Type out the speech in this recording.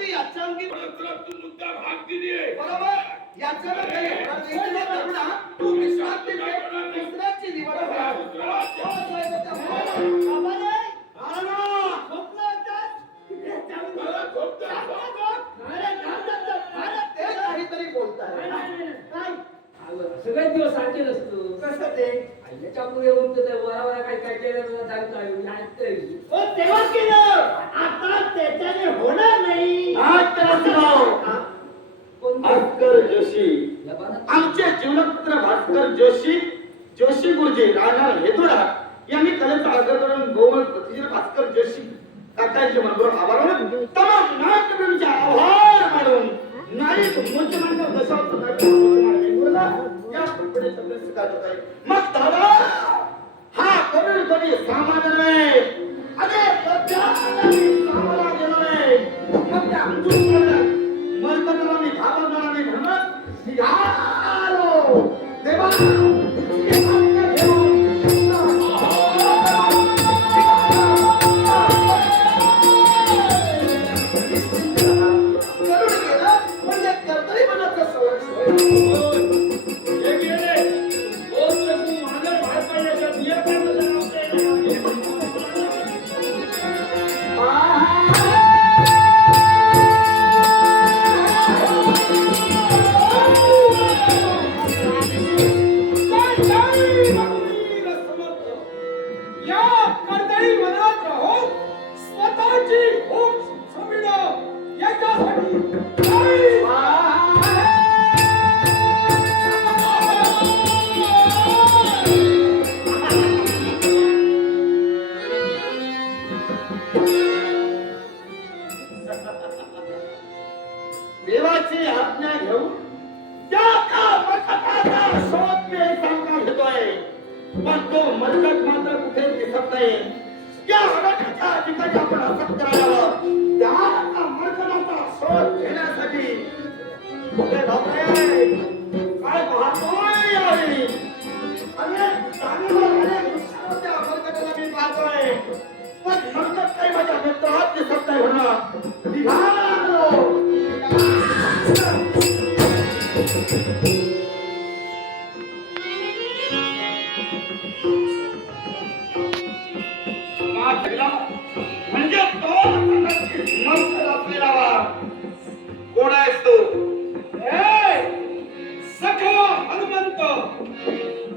मी याच्या अंगी तू मुद्दा भाग दिली बरोबर याच्या करुणा तू विश्रांती घे दुसऱ्याची निवड काहीतरी बोलताय सगळेच दिवस सारखे नसतो कसं ते आईच्या पुढे येऊन वारा काय काय केलं ऐकतोय तेव्हा केलं आता त्याच्याने होणार नाही भास्कर जोशी आमचे जीवनपुत्र भास्कर जोशी जोशी गुरुजी राहणार हेतुडा यांनी कलेचा आदर करून गोवळ प्रतिजीर भास्कर जोशी काकांचे मनपूर्वक आभार मानून तमाम नाट्यप्रेमीचे आभार मानून नाईक मंचमांचा दशावतार या पुढे शब्द स्वीकारत आहे. मग दादा हा करून कधी सामान्य नाही अरे सामान्य गेला नाही मग त्या मलकतला मी घाबरणार नाही म्हणत मी आलो देवा देवाची आज्ञा घेऊन त्या मरकटाचा शोध मी सांगा घेतोय पण तो मरकट मात्र कुठे दिसत नाही या मरकटाच्या ठिकाणी आपण असं करायला त्या मरकटाचा शोध घेण्यासाठी काय पाहतोय यावेळी अनेक जाणीवर अनेक त्या मरकटाला मी पाहतोय पण मरकट काही माझ्या मित्रात दिसत नाही म्हणा निघालो म्हणजे तो असलेला कोण आहेस तू सखा हनुमंत